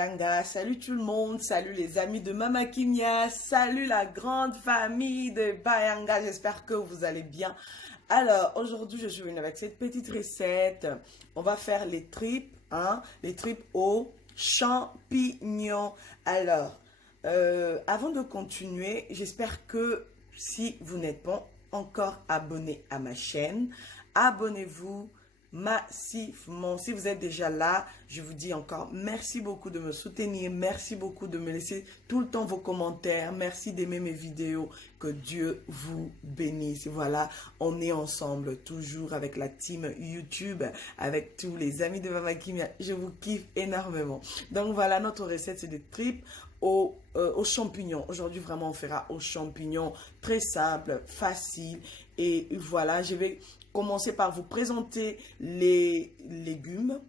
Bayanga, salut tout le monde, salut les amis de Mama Kimia, salut la grande famille de Bayanga, j'espère que vous allez bien. Alors, aujourd'hui, je suis venue avec cette petite recette. On va faire les tripes, les tripes aux champignons. Alors, avant de continuer, j'espère que si vous n'êtes pas encore abonné à ma chaîne, abonnez-vous massivement. Si vous êtes déjà là, je vous dis encore merci beaucoup de me soutenir, merci beaucoup de me laisser tout le temps vos commentaires, merci d'aimer mes vidéos, que Dieu vous bénisse. Voilà, on est ensemble toujours avec la team YouTube, avec tous les amis de Mama Kimia, je vous kiffe énormément. Donc voilà, notre recette c'est des tripes aux champignons. Aujourd'hui vraiment on fera aux champignons, très simple, facile. Et voilà, je vais commencer par vous présenter les légumes,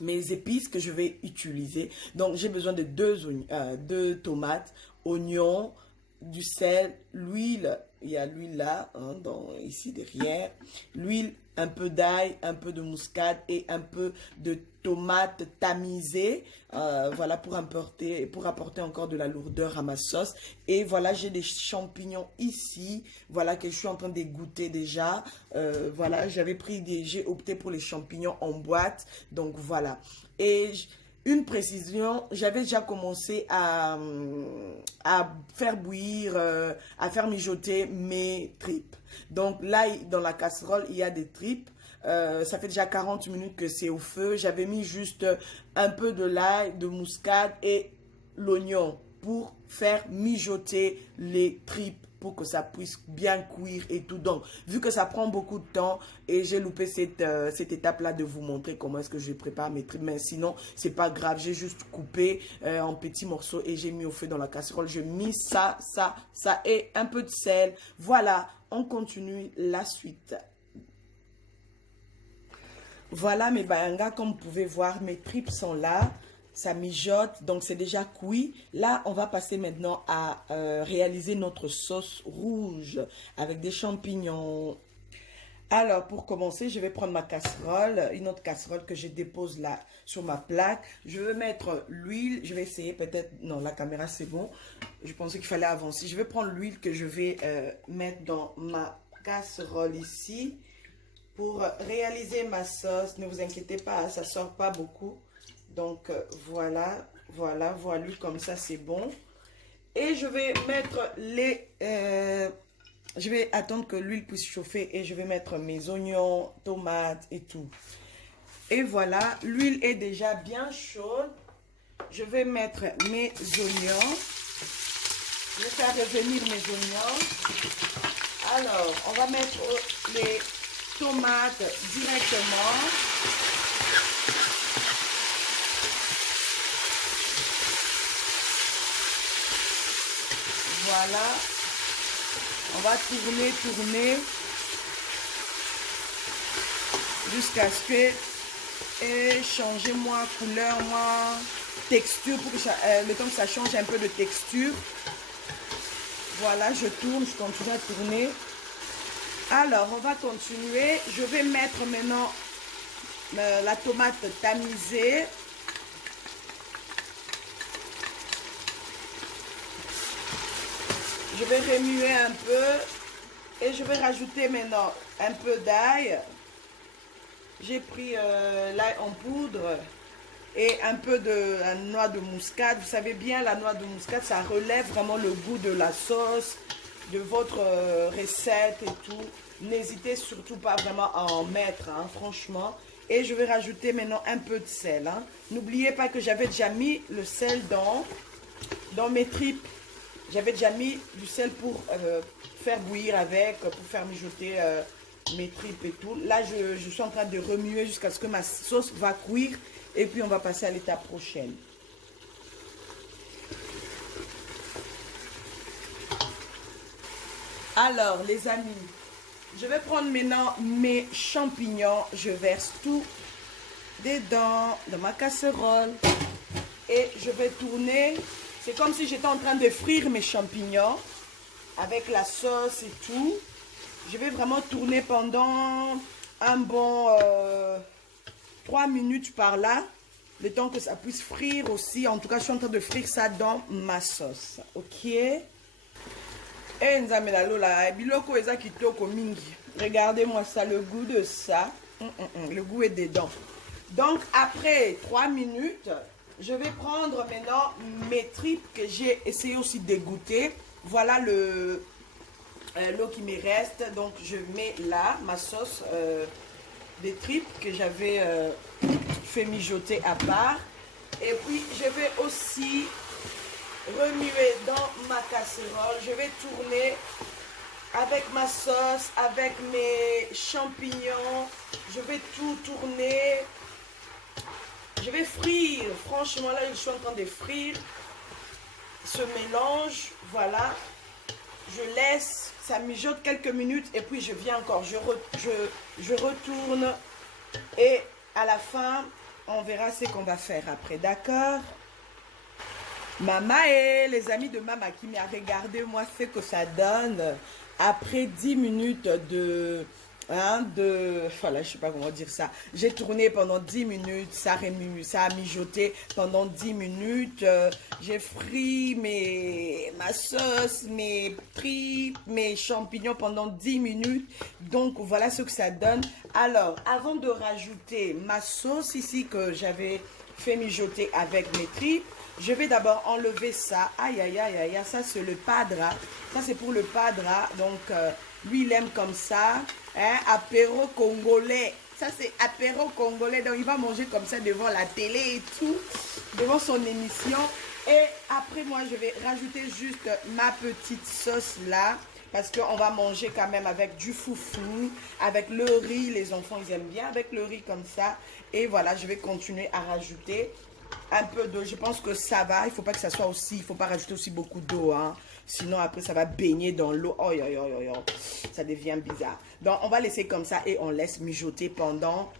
mes épices que je vais utiliser. Donc j'ai besoin de deux tomates, oignons, du sel, l'huile, il y a l'huile là, ici derrière, l'huile, un peu d'ail, un peu de muscade et un peu de tomates tamisées, voilà, pour apporter encore de la lourdeur à ma sauce. Et voilà, j'ai des champignons ici, voilà, que je suis en train d'égoutter déjà. Voilà, j'ai opté pour les champignons en boîte, donc voilà. Et une précision, j'avais déjà commencé à faire bouillir, à faire mijoter mes tripes. Donc là, dans la casserole, il y a des tripes. Ça fait déjà 40 minutes que c'est au feu. J'avais mis juste un peu de l'ail, de muscade et l'oignon pour faire mijoter les tripes, pour que ça puisse bien cuire et tout. Donc, vu que ça prend beaucoup de temps et j'ai loupé cette étape-là de vous montrer comment est-ce que je prépare mes tripes, mais sinon, c'est pas grave. J'ai juste coupé en petits morceaux et j'ai mis au feu dans la casserole. Je mis ça et un peu de sel. Voilà, on continue la suite. Voilà mes bayangas, comme vous pouvez voir, mes tripes sont là. Ça mijote, donc c'est déjà cuit. Là, on va passer maintenant à réaliser notre sauce rouge avec des champignons. Alors, pour commencer, je vais prendre ma casserole, une autre casserole que je dépose là sur ma plaque. Je vais mettre l'huile, je vais essayer peut-être, non, la caméra c'est bon. Je pensais qu'il fallait avancer. Je vais prendre l'huile que je vais mettre dans ma casserole ici pour réaliser ma sauce. Ne vous inquiétez pas, ça sort pas beaucoup. Donc, voilà, comme ça, c'est bon. Et je vais mettre je vais attendre que l'huile puisse chauffer et je vais mettre mes oignons, tomates et tout. Et voilà, l'huile est déjà bien chaude. Je vais mettre mes oignons. Je vais faire revenir mes oignons. Alors, on va mettre les tomates directement. Voilà, on va tourner jusqu'à ce que ait changé couleur, texture, pour que le temps que ça change un peu de texture. Voilà, je tourne, je continue à tourner. Alors, on va continuer. Je vais mettre maintenant la tomate tamisée. Je vais remuer un peu et je vais rajouter maintenant un peu d'ail. J'ai pris l'ail en poudre et un peu de la noix de muscade. Vous savez bien, la noix de muscade, ça relève vraiment le goût de la sauce, de votre recette et tout. N'hésitez surtout pas vraiment à en mettre, franchement. Et je vais rajouter maintenant un peu de sel. N'oubliez pas que j'avais déjà mis le sel dans mes tripes. J'avais déjà mis du sel pour faire bouillir avec, pour faire mijoter mes tripes et tout. Là, je suis en train de remuer jusqu'à ce que ma sauce va cuire. Et puis, on va passer à l'étape prochaine. Alors, les amis, je vais prendre maintenant mes champignons. Je verse tout dedans, dans ma casserole. Et je vais tourner. C'est comme si j'étais en train de frire mes champignons avec la sauce et tout. Je vais vraiment tourner pendant un bon 3 minutes par là. le temps que ça puisse frire aussi. En tout cas, je suis en train de frire ça dans ma sauce. Ok. Et nzamela lola, biloko eza kitoko mingi. Regardez-moi ça, le goût de ça. Le goût est dedans. Donc, après 3 minutes, je vais prendre maintenant mes tripes que j'ai essayé aussi d'égoutter. Voilà l'eau qui me reste. Donc, je mets là ma sauce des tripes que j'avais fait mijoter à part. Et puis, je vais aussi remuer dans ma casserole. Je vais tourner avec ma sauce, avec mes champignons. Je vais tout tourner. Je vais frire. Franchement, là, je suis en train de frire ce mélange. Voilà. Je laisse, ça mijote quelques minutes et puis je viens encore. Je retourne et à la fin, on verra ce qu'on va faire après. D'accord? Mama et les amis de Mama Kimia, regardez-moi ce que ça donne après 10 minutes voilà, je sais pas comment dire ça. J'ai tourné pendant 10 minutes, ça a mijoté pendant 10 minutes. J'ai frit ma sauce, mes tripes, mes champignons pendant 10 minutes. Donc voilà ce que ça donne. Alors, avant de rajouter ma sauce ici que j'avais fait mijoter avec mes tripes, je vais d'abord enlever ça. Aïe, aïe, aïe, aïe, ça c'est le padra. Ça c'est pour le padra. Donc, lui il aime comme ça. Hein, apéro congolais. Ça c'est apéro congolais. Donc, il va manger comme ça devant la télé et tout. Devant son émission. Et après, moi, je vais rajouter juste ma petite sauce là. Parce qu'on va manger quand même avec du foufou, avec le riz. Les enfants, ils aiment bien avec le riz comme ça. Et voilà, je vais continuer à rajouter un peu d'eau. Je pense que ça va. Il ne faut pas que ça soit aussi... Il ne faut pas rajouter aussi beaucoup d'eau. Hein. Sinon, après, ça va baigner dans l'eau. Oh, oh, oh, oh, oh. Ça devient bizarre. Donc, on va laisser comme ça et on laisse mijoter pendant...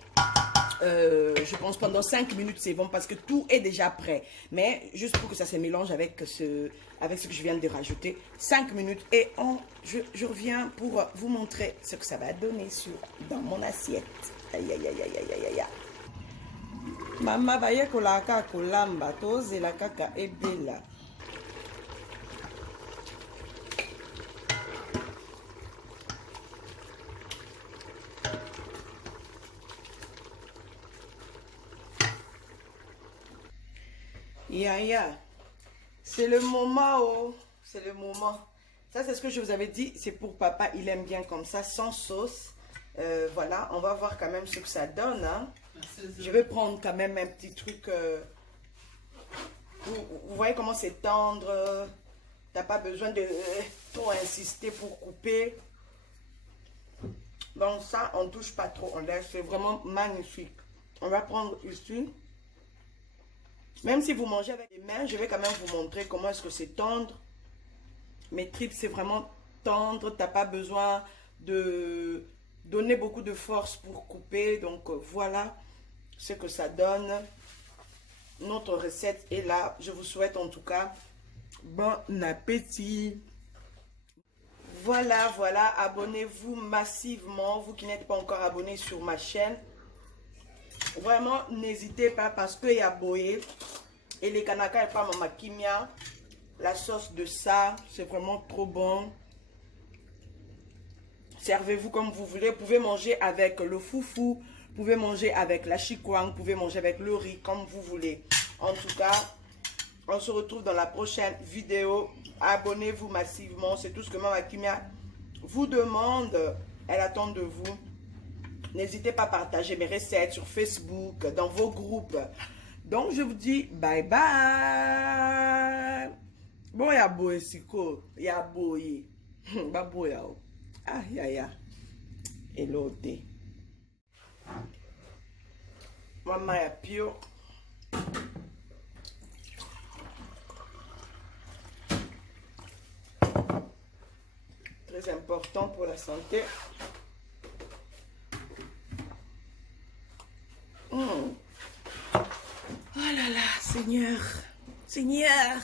je pense pendant 5 minutes, c'est bon parce que tout est déjà prêt. Mais juste pour que ça se mélange avec ce que je viens de rajouter. 5 minutes et je reviens pour vous montrer ce que ça va donner dans mon assiette. Aïe, aïe, aïe, aïe, aïe, aïe, aïe. Mama baye kolaka kolamba toze la kaka ebela. Ya, c'est le moment, oh, c'est le moment. Ça, c'est ce que je vous avais dit, c'est pour papa, il aime bien comme ça, sans sauce. Voilà, on va voir quand même ce que ça donne. Hein. Je vais prendre quand même un petit truc. Vous voyez comment c'est tendre. T'as pas besoin de trop insister pour couper. Donc ça, on touche pas trop, on laisse, c'est vraiment magnifique. On va prendre ici. Même si vous mangez avec les mains, je vais quand même vous montrer comment est-ce que c'est tendre. Mes tripes, c'est vraiment tendre. Tu n'as pas besoin de donner beaucoup de force pour couper. Donc, voilà ce que ça donne. Notre recette est là. Je vous souhaite en tout cas bon appétit. Voilà, voilà. Abonnez-vous massivement. Vous qui n'êtes pas encore abonné sur ma chaîne. Vraiment, n'hésitez pas parce qu'il y a Boé et les kanaka et pas Mama Kimia. La sauce de ça, c'est vraiment trop bon. Servez-vous comme vous voulez. Vous pouvez manger avec le foufou, vous pouvez manger avec la chikwang, vous pouvez manger avec le riz, comme vous voulez. En tout cas, on se retrouve dans la prochaine vidéo. Abonnez-vous massivement. C'est tout ce que Mama Kimia vous demande. Elle attend de vous. N'hésitez pas à partager mes recettes sur Facebook, dans vos groupes. Donc, je vous dis bye bye. Bon, ya boy siko, ya boy. Ba boy ya. Ah, ya. Elote. Maman ya pio. Très important pour la santé. Oh là là, Seigneur, Seigneur.